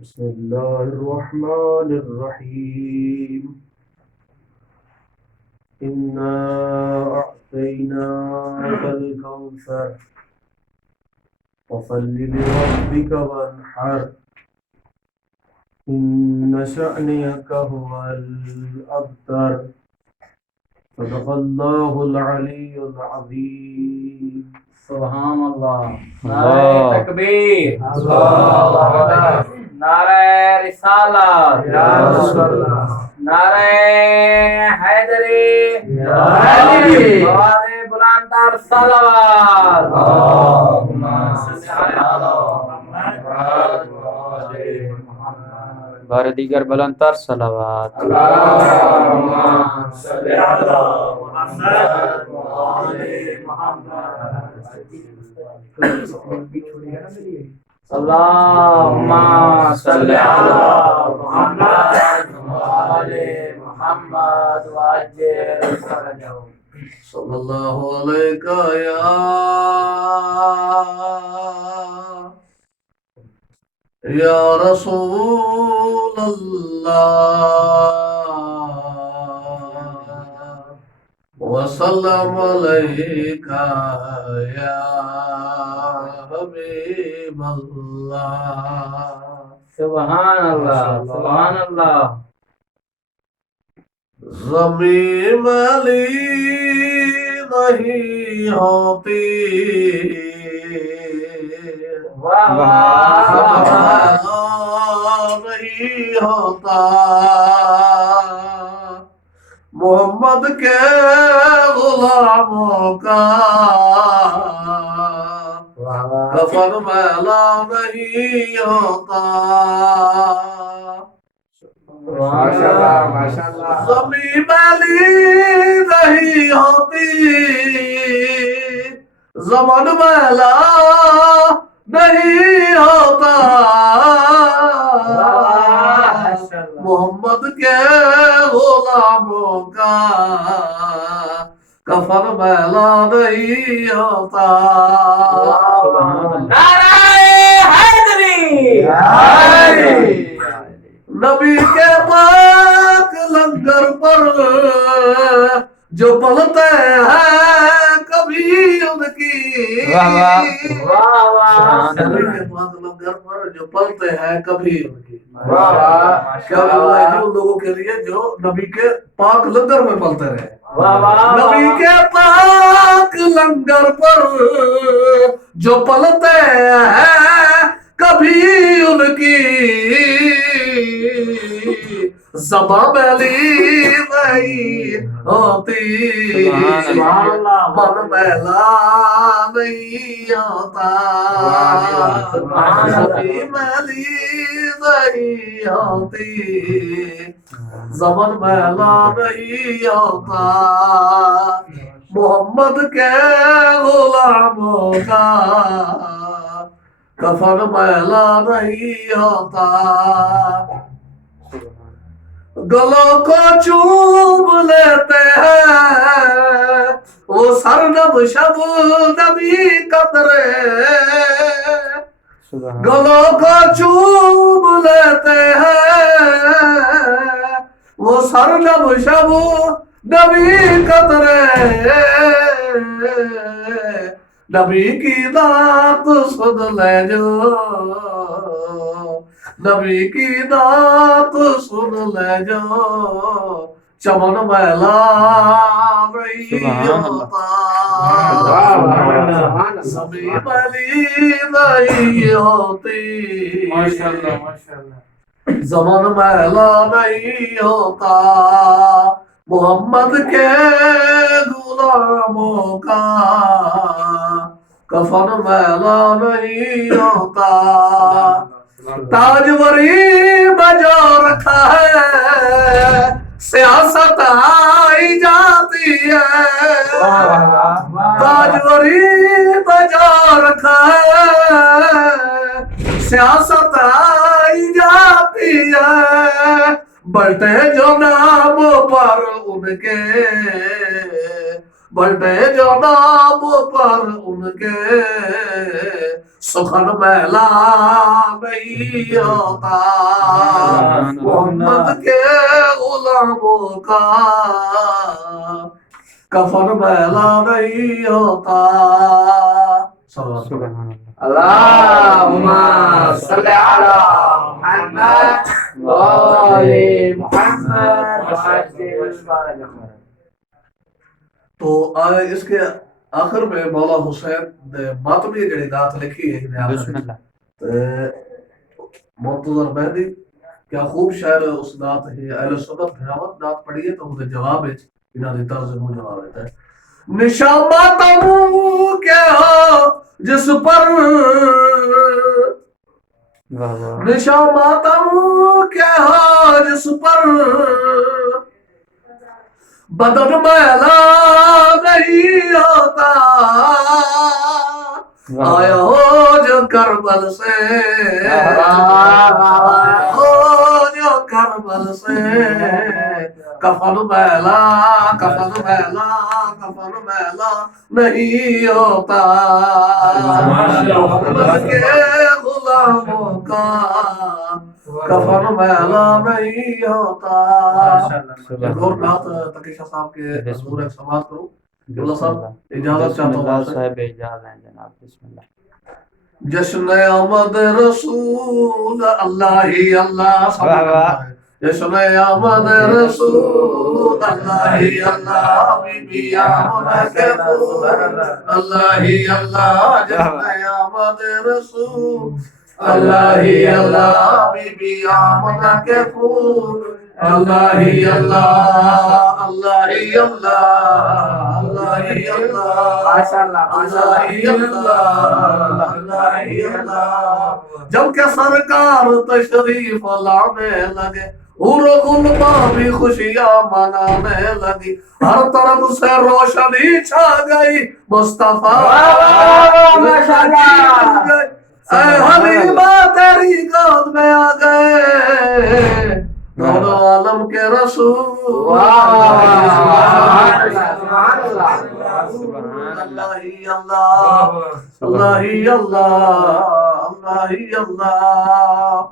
بسم الله الرحمن الرحيم إنا أعطيناك الكوثر فصل لربك وانحر إن شأنك هو الأبتر صدق الله العلي العظيم سبحان اللہ. نعرہ تکبیر، اللہ اکبر، نعرہ رسالت، یا رسول اللہ، نعرہ حیدری، آواز بلند تر صلوات. اللہم صل علی محمد و آل محمد. بار دیگر بلند تر صلوات. اللہم صل علی محمد و آل محمد. اللہم صل علی محمد و آل محمد وعجل فرجهم. صلی اللہ علیہ یا رسول اللہ وسلم علیک یا حبیب اللہ. سبحان اللہ، سبحان اللہ. زمین ملی نہیں ہوتی واہ واہ. نہیں ہوتا محمد کے غلاموں کا کفن میلا نہیں ہوتا. زمین میلی نہیں ہوتی زمن میلا نہیں ہوتا محمد کے غلاموں کا کفن میلا نہیں ہوتا. نعرہ حیدری. نبی کے پاک لنگر پر جو پلتے ہیں کبھی ان کی نبی کے پاک لنگر پر جو پلتے ہیں کبھی ان کی. کیا اللہ ہے ان لوگوں کے لیے جو نبی کے پاک لنگر میں پلتے رہے. نبی کے پاک لنگر پر جو پلتے ہیں کبھی ان کی زباں میلی نہیں ہوتی من میلا نہیں ہوتا. زمین میلی نہیں ہوتی زمن میلا نہیں ہوتا محمد کے غلاموں کا کفن میلا نہیں ہوتا. گلوں کو چوم لیتے ہیں وہ سرنب شب نبی قطرے. گلوں کو چوم لیتے ہیں وہ سرنب شب نبی قطرے. نبی کی داد سن لے جو نبی کی داد سن لے جو چمن میلا نہیں ہوتا. زمین میلی نہیں ہوتی زمن میلا نہیں ہوتا محمد کے غلاموں کا کفن میلا نہیں ہوتا. تاجوری بجا رکھا ہے سیاست آئی جاتی ہے. تاجوری بجا رکھا ہے سیاست آئی جاتی ہے. بلٹے جو نام پر ان کے بڑھے جناب پر ان کے سخن میلا نہیں ہوتا محمد کے غلاموں کا کفن میلا نہیں ہوتا سبحان اللهم صل على محمد وآل محمد وعجل فرجهم. تو اس کے آخر میں مولا حسین نے ماتمی جڑی نعت لکھی ہے بسم اللہ. منتظر مہدی کیا خوب شاعر اس نعت ہے اہل سنت بھراوت نعت پڑھی ہے تو مجھے جواب ہے انہاں دی طرز میں جواب دیتا ہے نشان ماتم کیا جس پر نشان ماتم کیا جس پر بدن میلا نہیں ہوتا آیا ہو جو کربل سے آیا ہو جو کربل سے کفن میلا کفن میلا کفن میلا نہیں ہوتا محمد کے غلاموں کا کفن میلا نہیں ہوتا ایک اور بات تقی شاہ صاحب کے حضور ایک سماعت کروں اللہ صاحب اجازت چاہتا ہوں آپ سے صاحب اجازت ہیں جناب بسم اللہ. جشن آمد رسول اللہ ہی اللہ جشن آمد رسول اللہ ہی اللہ بی بی آمنہ کے پھول اللہ ہی اللہ جشن آمد رسول اللہ ہی اللہ بی بی آمنہ کے پھول اللہ ہی اللہ اللہ ہی اللہ اللہ ہی اللہ اللہ ہی اللہ اللہ ہی اللہ جب کہ سرکار تشریف لانے لگے حور و غلبہ بھی خوشیاں منانے لگی ہر طرف سے روشنی چھا گئی مصطفیٰ اے حلیمہ تیری گود میں آ گئے دونوں عالم کے رسول اللہ ہی اللہ اللہ ہی اللہ اللہ ہی اللہ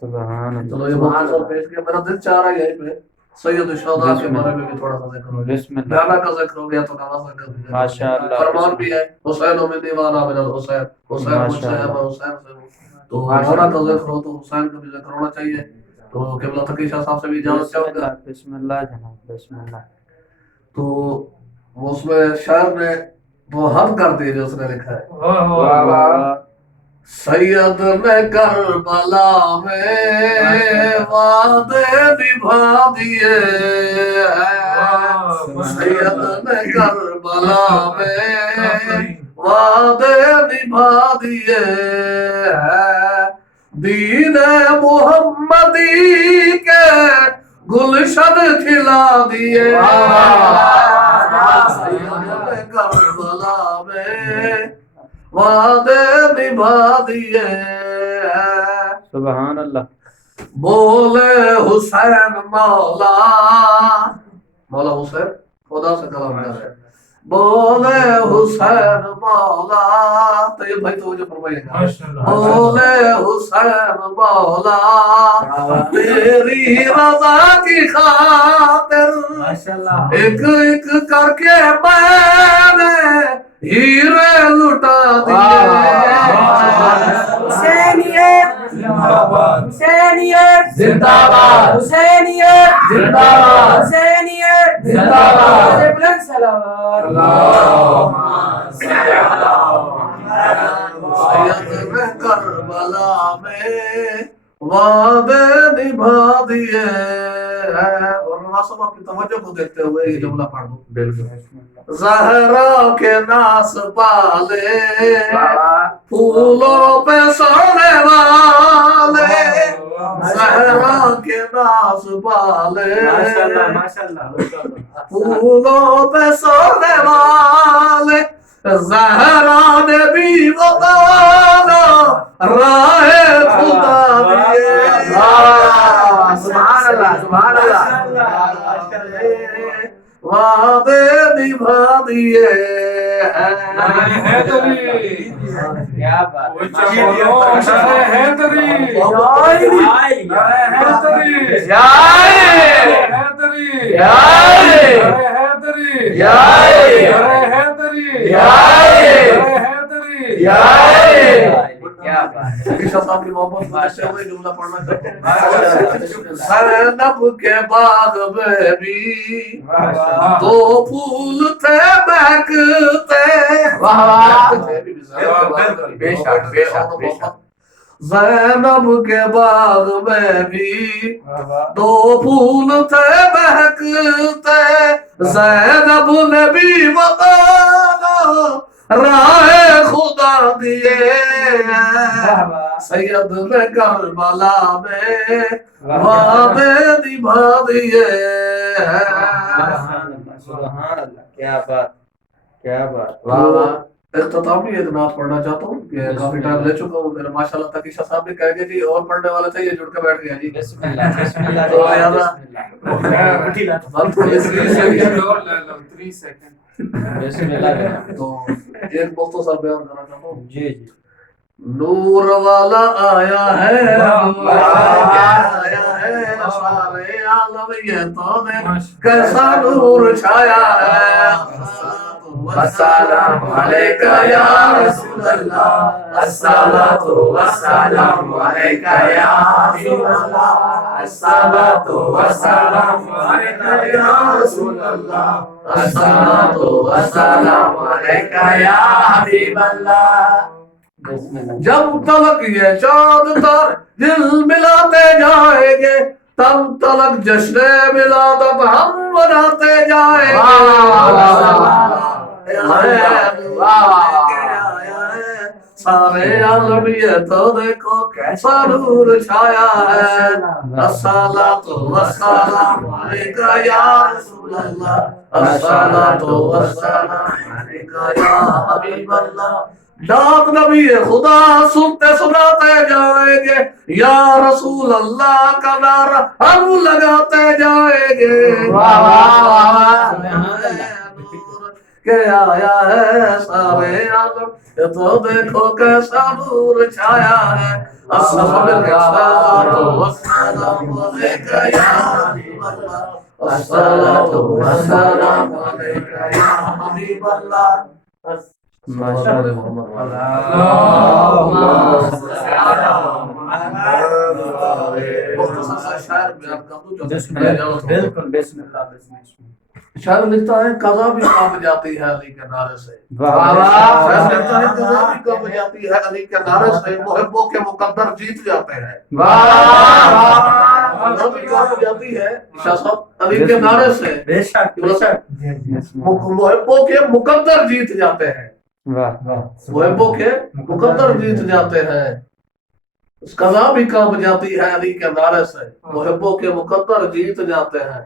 سبحان چلو یہ مختصر پیش کیا میرا دل چاہ رہا ہے یہیں پہ سید الشہداء کے بارے میں بھی تھوڑا سا ذکر ہو گیا بسم اللہ. گانا کا ذکر ہو گیا تو گانا کا ذکر ہو گیا ماشاءاللہ فرمان بھی ہے حسین و من دیوانہ من الحسین حسین مجھ سے ہے میں حسین سے ہوں تو گانا کا ذکر ہو تو حسین کا بھی ذکر ہونا چاہیے تو قبلہ تقی شاہ صاحب سے بھی اجازت چاہوں گا بسم اللہ جناب بسم اللہ. تو وہ اس میں شاعر نے وہ حد کر دی جو اس نے لکھا ہے سید نے کربلا میں وعدے نبھا دیے سید نے کربلا میں وعدے نبھا دیے دین محمدی کے گلشن کھلا دیے کربلا میں وعدے نبھا دیے سبحان اللہ. بولے حسین مولا مولا حسین خدا سے کلام کر رہے بولے حسین مولا تو یہ بھائی تو جو فرمائیے گا بولے حسین مولا تیری رضا کی خاطر ایک ایک کر کے میں نے ہیرے لٹا دیے حسینیت حسینیت زندہ باد حسینیت زندہ باد حسینیت زندہ باد بلند صلوات اللہم صلی علی محمد سید میں کربلا میں وعدے نبھا دیے اور ناصب آپ کی توجہ کو دیکھتے ہوئے یہ جملہ پڑھ دوں زہرا کے ناس پالے پھولوں پہ سونے والے زہرا کے ناس پالے پھولوں پہ سونے والے زہرا نے بھی بتانا راہ خدا دیے سبحان اللہ سبحان اللہ وعدے نبھا دیے کیا بات صاحب کی محبت سے ہوئے جملہ پڑھنا چاہتے ہیں. زینب کے باغ میں بھی دو پھول تھے مہکتے. زینب کے باغ میں بھی دو پھول تھے مہکتے. زینب نے بھی بتانا راہ خدا دیے. سید نے کربلا میں وعدے نبھا دیے. سبحان اللہ. کیا بات کیا بات. اختتامی ایک نعت پڑھنا چاہتا ہوں کہ کافی ٹائم لے چکا ہوں. میرا ماشاء اللہ تقی شاہ صاحب نے کہہ گیا جی اور پڑھنے والے تھے، یہ جڑ کے بیٹھ گیا جی. بسم اللہ بسم اللہ تو بسم اللہ. تو ایک مختصر بیان کرنا چاہتا ہوں. جی جی. نور والا آیا ہے آیا ہے سارے عالم یہ تو نے کیسا نور چھایا ہے. السلام علیکہ یا رسول اللہ. الصلاۃ والسلام علیکہ یا رسول اللہ. الصلاۃ والسلام علیکہ یا رسول اللہ. الصلاۃ والسلام علیکہ یا حبیب اللہ. جب تلک یہ چاند تار دل ملاتے جائیں گے تب تلک جشن ملادت ہم مناتے جائیں گے. سارے عالم یہ تو دیکھو کیسا نور چھایا ہے. الصلاۃ والسلام علیکہ یا رسول اللہ. الصلاۃ والسلام علیکہ یا حبیب اللہ. ڈاک نبی خدا سنتے سناتے جائیں گے یا رسول اللہ کا نعرہ ہم لگاتے جائیں گے. کہ آیا ہے سارے عالم یہ تو دیکھو کیسا نور چھایا ہے. الصلاۃ والسلام علیکہ یا حبیب اللہ. الصلاۃ والسلام علیکہ یا حبیب اللہ. ماشاءاللہ. بالکل بسم اللہ. شاعر لکھتا ہے قضا بھی کام جاتی ہے علی کے نعرے سے. شاعر لکھتا ہے قضا بھی کام جاتی ہے علی کے نعرے سے. محبوں کے مقدر جیت جاتے ہیں. قضا بھی کام جاتی ہے شاہ صاحب علی کے نعرے سے. محبوں کے مقدر جیت جاتے ہیں. محبوں کے مقدر جیت جاتے ہیں. قضا بھی کام جاتی ہے علی کے نعرے سے. محبوں کے مقدر جیت جاتے ہیں.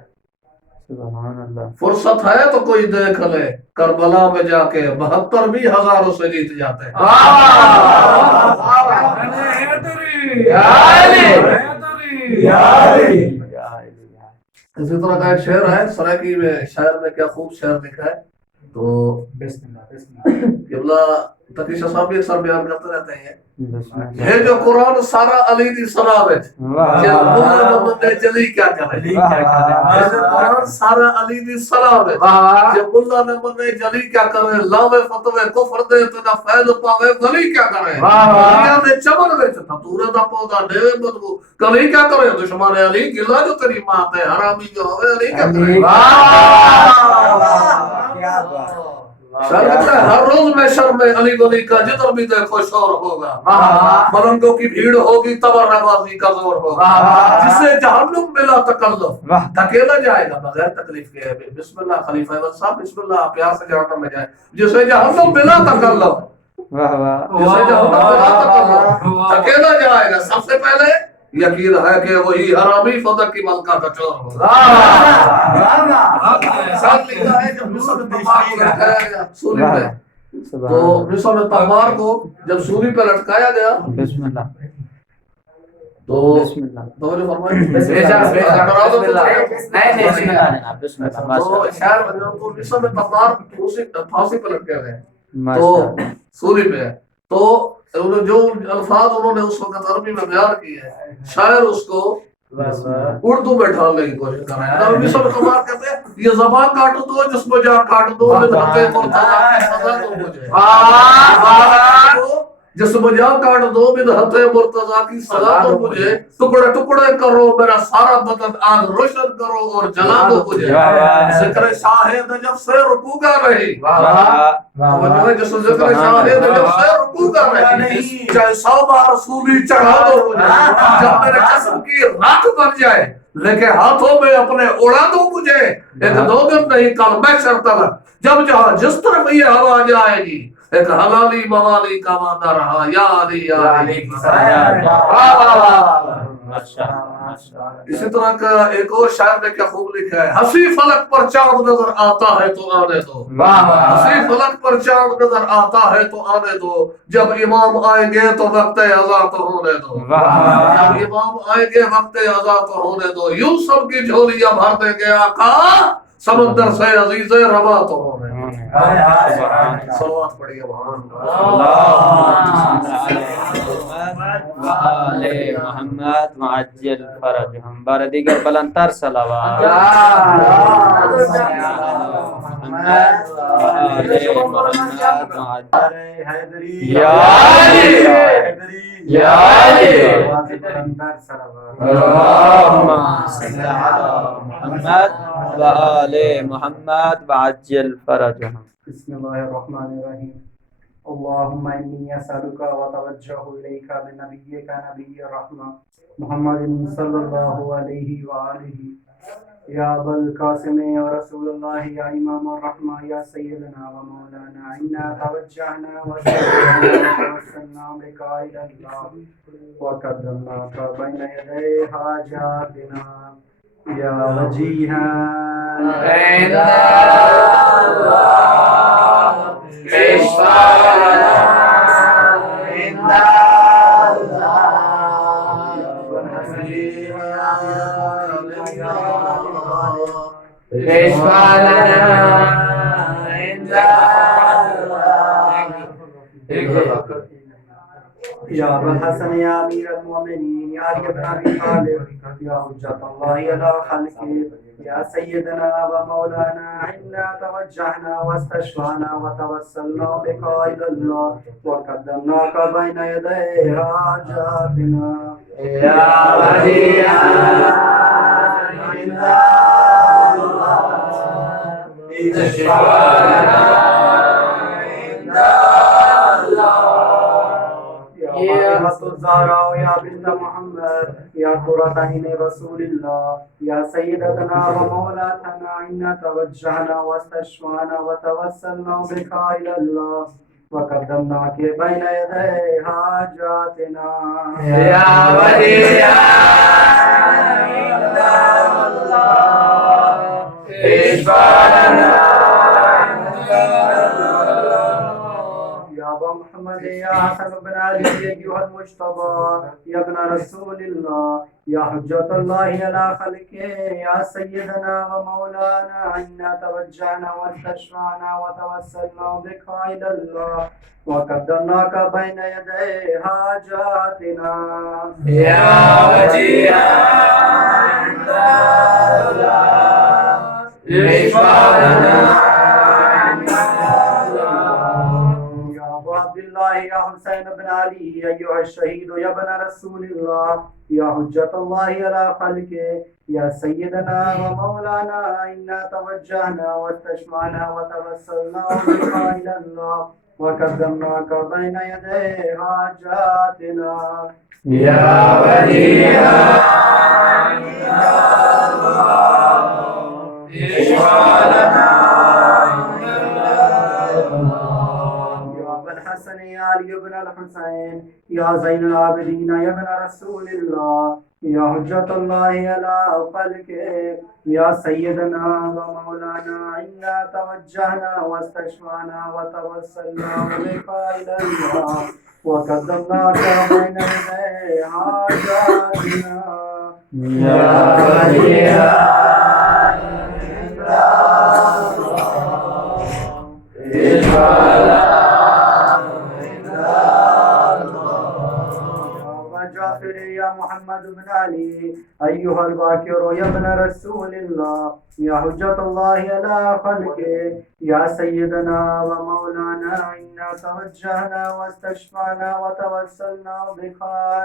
سبحان اللہ. فرصت ہے تو کوئی دیکھ لے کربلا میں جا کے 72 بھی ہزاروں سے جیت جاتے ہیں. اسی طرح کا ایک شعر ہے سرائکی میں. شاعر نے کیا خوب شعر لکھا ہے. تو قبلہ تقی شاہ صاحب بھی اکثر بیان کرتے رہتے ہیں ہے جو قرآن سارا علی دی صلاح وچ نے جلی کیا کرے. قرآن سارا علی دی صلاح وچ جب اللہ نے منے جلی کیا کرے. لاوے فتوے کفر دے تے فیض پاوے ولی کیا کرے. دنیا دے چمن وچ تورے دا پودا دیوے بدبو کلی کیا کرے. دشمن علی گلا جو تیری ماں تے حرامی جو ہوے علی کیا کرے. کیا بات. ہر روز میں شرم علی ولی کا جدھر بھی دیکھو شور ہوگا. ملنگوں کی بھیڑ ہوگی تبرہ بازی کا زور ہوگا. جسے جہنم بلا تکلف دھکیلا جائے گا بغیر تکلیف کے. بسم اللہ خلیفہ اول صاحب بسم اللہ پیار سے جہنم میں جائے. جسے جہنم بلا تکلف جسے جہنم بلا تکلف دھکیلا جائے گا. سب سے پہلے یقین ہے کہ وہی حرامی فتح کی ملکہ کا چور ہوگا. ساتھ لکھا ہے جب مصر میں تمار کو لٹکایا سوری پہ تو مصر میں تمار کو جب سوری پہ لٹکایا گیا بسم اللہ تو توجہ فرمائیں. تو شہر میں مصر میں تمار پھانسی پہ لٹکے گئے. تو سوری پہ ہے تو جو الفاظ انہوں نے اس وقت عربی میں بیان کیے ہیں شاعر اس کو اردو میں ڈھالنے کی کوشش کر رہے ہیں نبی صلی اللہ علیہ کہتے ہیں یہ زبان کاٹ دو جس کو جا کاٹ دو بدعت مرتضی کی سزا دو مجھے جس کو جا کاٹ دو بدعت مرتضی کی سزا دو مجھے ٹکڑے ٹکڑے کرو میرا سارا بدن آگ روشن کرو اور جلا دو مجھے ذکر شاہ نجف سے رکوع کر رہی جس ذکر شاہ نجف سے رکوع کر رہی چاہے 100 بار رسولی چڑھا دو مجھے جب میرے جسم کی راکھ بن جائے لیکن ہاتھوں میں اپنے اڑا دو مجھے ایک 2 دن نہیں کل محشر تک جب جہاں جس طرف یہ ہوا جائے گی ایک حلالی موالی کا وعدہ رہا یا علی یا علی اسی طرح کا ایک اور شاعر نے کیا خوب لکھا ہے ہنسی فلک پر چاند نظر آتا ہے تو آنے دو ہنسی فلک پر چاند نظر آتا ہے تو آنے دو جب امام آئیں گے تو وقت اذاں تو ہونے دو جب امام آئیں گے وقت اذاں تو ہونے دو یوں سب کی جھولیاں بھر دیں گے آقا سمندر سے عزیز روا تو ہونے صلوات پڑھیے محمد معجل فرجهم بار دیگر بلندتر صلوات یا یا اللهم صل على محمد وآل محمد وعجل فرجهم بسم الله الرحمن الرحيم اللهم إني أسألك وأتوجه إليك بنبيك نبي الرحمة محمد صلى الله عليه وآله يا أبا القاسم يا رسول الله يا إمام الرحمة يا سيدنا ومولانا إنا توجهنا وتوسلنا بك إلى الله وقدمناك بين يدي حاجاتنا يا وجيها عند الله اشفع لنا عند اشفع لنا عند يا أبا الحسن يا أمير المؤمنين يا علي بن أبي طالب يا حجة الله على خلقه يا سيدنا ومولانا إنا توجهنا واستشفعنا وتوسلنا بك إلى الله وقدمناك بين يدي حاجاتنا يا وليا عند الله اشفع لنا عند يا فاطمة الزهراء يا بنت محمد يا قرة عين رسول الله يا سيدتنا ومولاتنا إنا توجهنا واستشفعنا وتوسلنا بك إلى الله وقدمناك بين يدي حاجاتنا يا وليا عند الله اشفع لنا محمد يا حسن بن علي أيها المجتبى يا ابن رسول الله يا حجة الله على خلقه يا سيدنا ومولانا إنا توجهنا واستشفعنا وتوسلنا بك إلى الله وقدمناك بين يدي حاجاتنا يا وجيها عند الله اشفع لنا يا حسين بن علي أيها الشهيد يا ابن رسول الله يا حجة الله على خلقه يا سيدنا ومولانا إنا توجهنا واستشفعنا وتوسلنا بك إلى الله وقدمناك بين يدي حاجاتنا يا وليا عند الله اشفع لنا يا علي بن الحسين يا زين العابدين يا ابن رسول الله يا حجة الله على خلقه يا سيدنا ومولانا إنا توجهنا واستشفعنا وتوسلنا بك إلى الله وقدمناك بين يدي حاجاتنا يا وليا عند الله اشفع لنا جعفر يا محمد بن علي أيها الباكر يا ابن رسول الله يا حجة الله على خلقه يا سيدنا ومولانا إنا توجهنا واستشفعنا وتوسلنا بك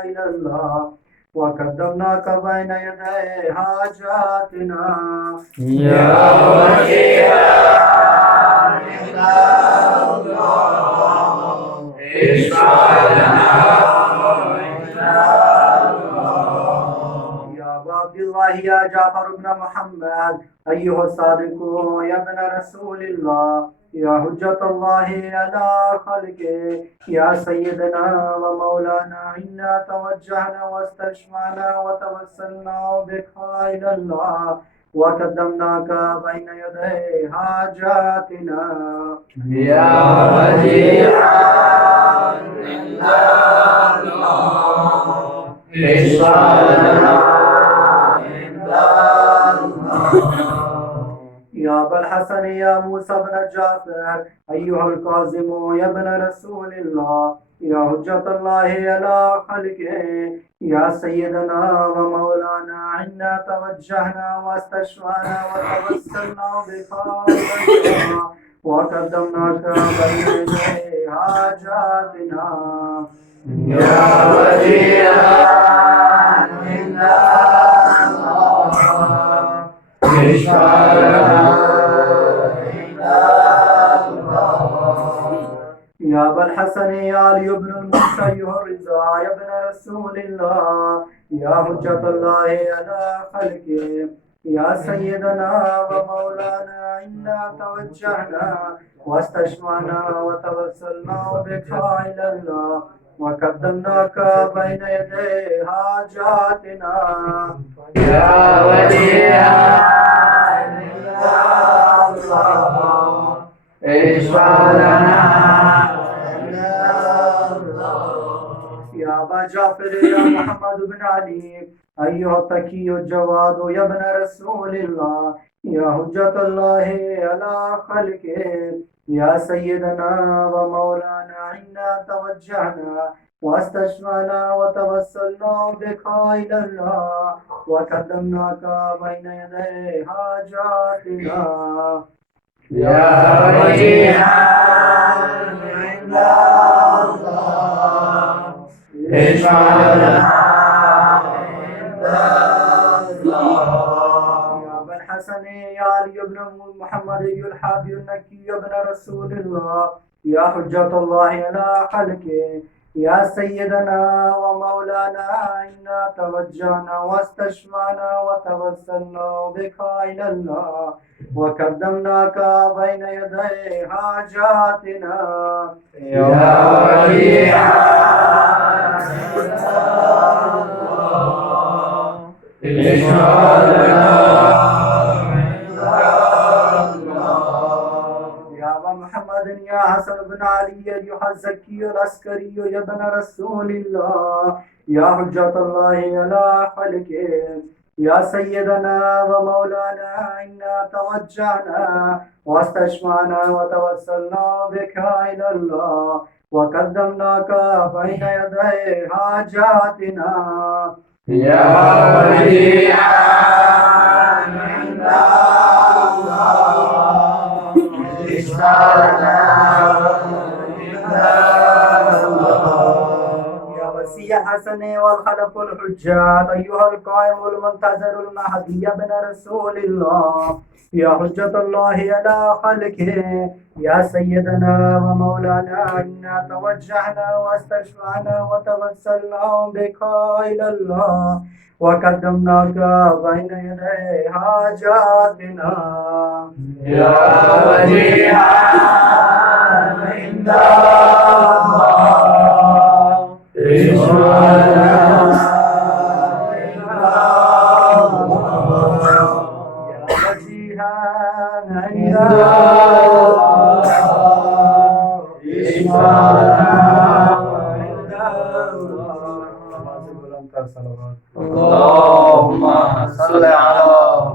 إلى الله وقدمناك بين يدي حاجاتنا يا وجيها اشفع لنا يا أبا عبد الله يا جعفر بن محمد أيها الصادق يا ابن رسول الله يا حجة الله على خلقه يا سيدنا ومولانا إنا توجهنا واستشفعنا وتوسلنا بك إلى الله وقدمناك بين يدي حاجاتنا يا وجيها عند الله اشفع لنا عند الله يا أبا الحسن يا موسى بن جعفر أيها القاسم يا ابن رسول الله يا حجة الله على خلقه يا سيدنا ومولانا إنا توجهنا واستشفعنا وتوسلنا بك وقدمناك بين يدي حاجاتنا يا وجيها عند الله اشفع لنا عند الله يا أبا الحسن يا علي بن الموسى أيها الرضا يا ابن رسول الله يا حجة الله على خلقه يا سيدنا ومولانا إنا توجهنا واستشفعنا وتوسلنا بك إلى الله وقدمناك بين يدي حاجاتنا يا وجيها عند الله اشفع لنا عند الله يا أبا جعفر يا محمد بن علي أيها التقي الجواد يا ابن رسول الله يا حجة الله على خلقه يا سيدنا ومولانا إنا توجهنا واستشفعنا وتوسلنا بك إلى الله وقدمناك بين يدي حاجاتنا يا وجيها عند الله اشفع لنا عند الله يا أبا الحسن يا علي بن محمد الحابي النكي بن رسول الله يا حجة الله على خلقه يا سيدنا ومولانا إنا توجهنا واستشفعنا وتوسلنا بك إلى الله وقدمناك بين يدي حاجاتنا يا وجيها عند الله اشفع لنا عند الله يا أبا محمد يا حسن بن علي أيها الزكي العسكري يا ابن رسول الله يا حجة الله على خلقه يا سيدنا ومولانا إنا توجهنا واستشفعنا وتوسلنا بك إلى الله وقدمناك بين يدي حاجاتنا يا وجيها عند الله اشفع لنا عند الله يا وسيع حسن والخلف الحجات أيها القائم المنتظر المهدي يا ابن رسول الله يا حجة الله على خلقه يا سيدنا ومولانا إنا توجهنا واستشفعنا وتوسلنا بك إلى الله وقدمناك بين يدي حاجاتنا يا وجيها عند الله اشفع لنا عند الله يا وجيها عند الله اشفع لنا عند الله اللهم صل على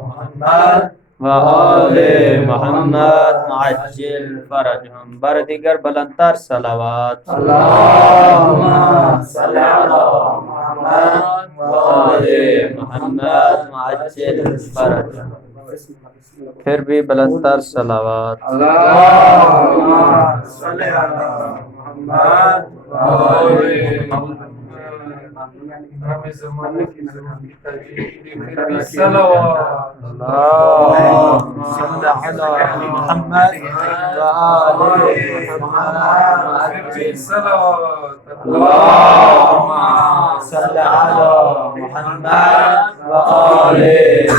محمد وآل محمد عجل فرجهم بردگر بلندتر صلوات اللهم صل على محمد محمد معجل فرج. پھر بھی بلندتر صلوات. اللهم صل على محمد وآل محمد. زمانے کی ضرورت ہے صلوات. اللهم صل على محمد وآل محمد. صلوات. اللهم صل على محمد وآل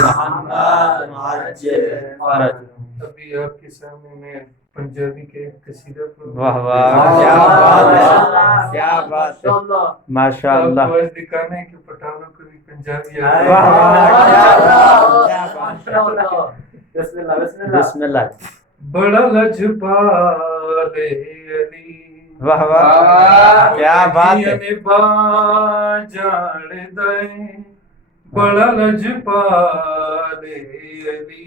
محمد معجل فرج. ابھی آپ کے سامنے میں پنجابی کے ایک قصیدہ واہ واہ، کیا بات ہے، کیا بات ہے، ماشاء اللہ. آپ کو آج دکھانا ہے کہ پٹھانوں کو بھی پنجابی واہ آتی واہ، ہے. بسم اللہ. بڑا لجپال علی واہ واہ، کیا بات ہے. با جان دے بڑا لجپال علی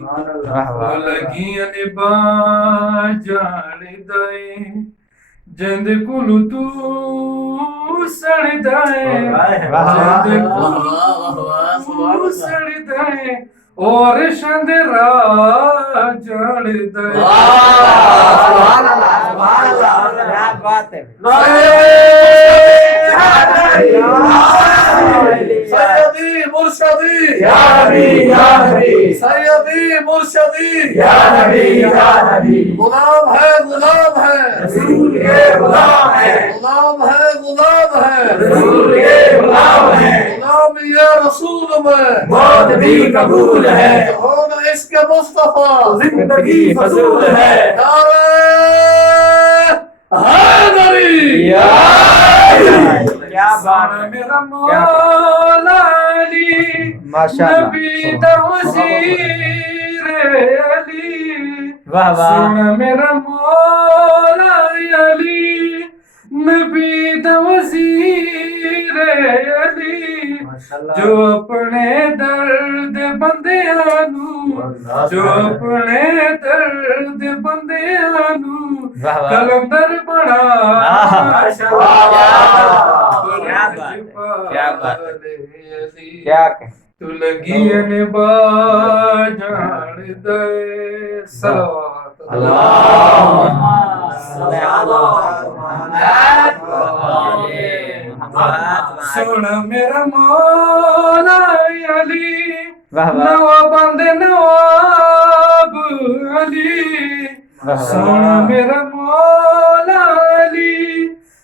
واہ واہ، لگیاں با جان دے جند کلو تو سڑ دے جند کلو سڑ دے اور شند را جان دے. کیا بات ہے. سیدی مرشدی یا نبی یا نبی سیدی مرشدی یا نبی یا نبی غلام ہے غلام ہے رسول کے غلام ہے غلام ہے غلام ہے رسول کے غلام ہے غلام یہ رسول میں موت بھی قبول ہے جہان عشق مصطفیٰ زندگی فضول ہے نعرہ حیدری. کیا بات ہے. میرا مولا علی ماشاء اللہ. نبی دا وزیر علی. واہ واہ. سن میرا مولا علی نبی دا وزیر علی جو اپنے درد بندیاں نو جو اپنے درد بندیاں نو واہ واہ. کلندر بنا کیا بات ہے. کیا کہ تو لگی با جان دے صلوات. اللهم صل على محمد وآل محمد. سن میرا مولا علی واہ واہ. نوابند نواب علی. سن میرا مولا علی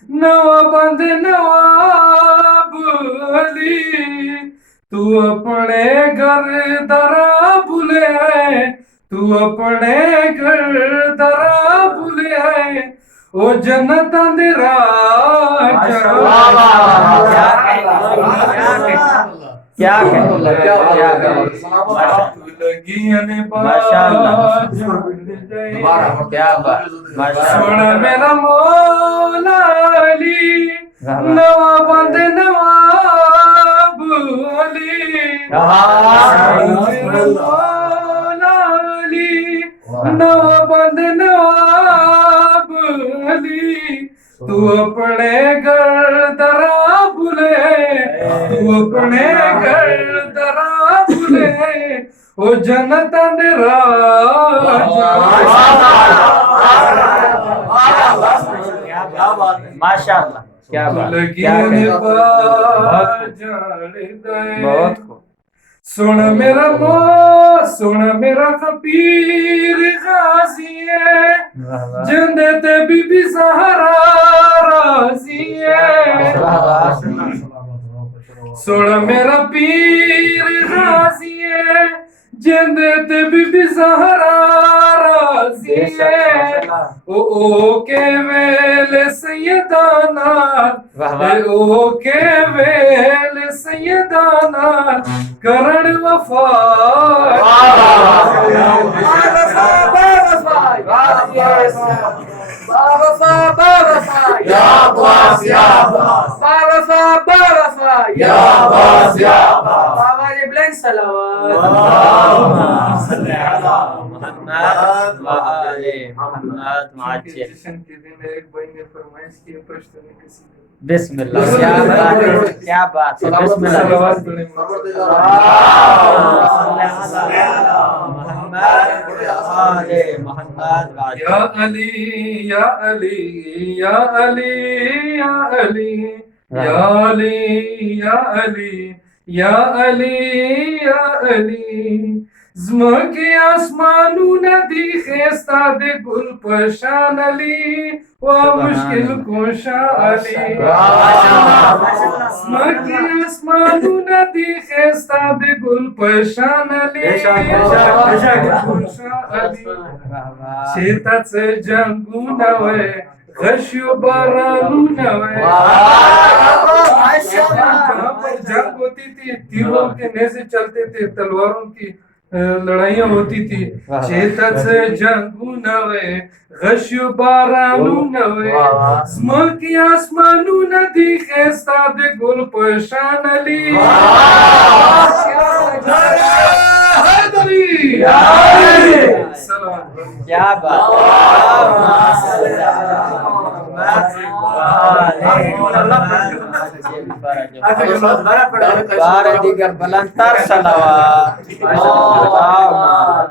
نوابند نواب علی. تو اپنے گھر درا بھولے تو اپنے گھر درا بھولے او جنت دے راجا. کیا کہ لگیاں ماشاء اللہ. کیا بات. سن میرا مولا علی نوابند نواب علی. میرا مولا علی نوابند نواب علی. تو اپنے گھر درا بھولے تو اپنے گھر درا بھولے او جنت دے راجا. ماشاء اللہ. کیا بات. لگیاں با جان دے. بہت خوب. سن میرا فقیر غازی ہے جند تے بی بی زہرا راضی ہے. سن میرا پیر غازی ہے جند تے بی بی زہرا راضی ہے. او کے ویل سیدانا او کے ویل سیدانا کرن وفا. صلوات. اللهم صل على محمد محمد وآل محمد معجل جشن کے دن ایک بھائی نے فرمائش کی پشتو نے کسی بسم اللہ کیا بات ہے کیا بات ہے بسم اللہ محمد یا علی یا علی یا علی یا علی یا علی یا علی یا علی یا علی زمکی آسمانو ندی خیستا دے گل پشان علی و مشکل کوشا علی زمکی آسمانو ندی خیستا دے گل پشان علی کوشا علی شیطت سے جنگو نوے غشیو بارانو نوے جہاں پر جنگ ہوتی تھی تیروں کے نیزے چلتے تھے تلواروں کی لڑائیاں ہوتی تھی شیطت سے جنگو نوے غشیو بارانو نوے زمکی آسمانو ندی خیستا دے گل پشان علی کیا بات بار دیگر بلندتر صلوات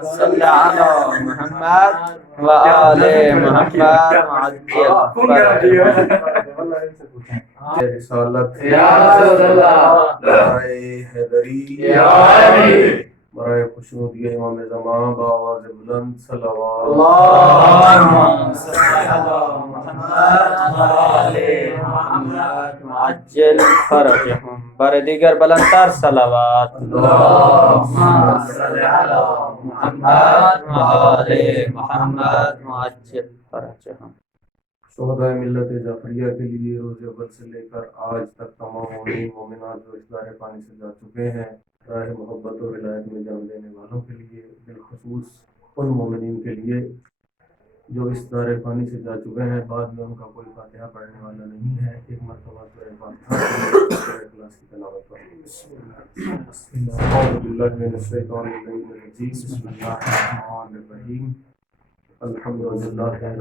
صلی علی محمد و آل محمد معجل رسالت یا رسول اللہ برائے حیدری یا علی برائے خوشنودی امام زمان بآواز بلند صلوات اللہم صلی علی محمد و آل محمد معجل فرجہم بار دیگر بلندتر صلوات اللہم صلی علی محمد و آل محمد معجل فرجہم شہدائے ملت جعفریہ کے لیے روز اول سے لے کر آج تک تمام مومنین مومنات جو اس دار پانی سے جا چکے ہیں راہ محبت و ولایت میں جان دینے والوں کے لیے بالخصوص ان مومنین کے لیے جو اس دار پانی سے جا چکے ہیں بعد میں ان کا کوئی فاتحہ پڑھنے والا نہیں ہے ایک مرتبہ سورہ فاتحہ اخلاص کی تلاوت کریں اعوذ باللہ من الشیطان الرجیم بسم اللہ الرحمن الرحیم الحمد للہ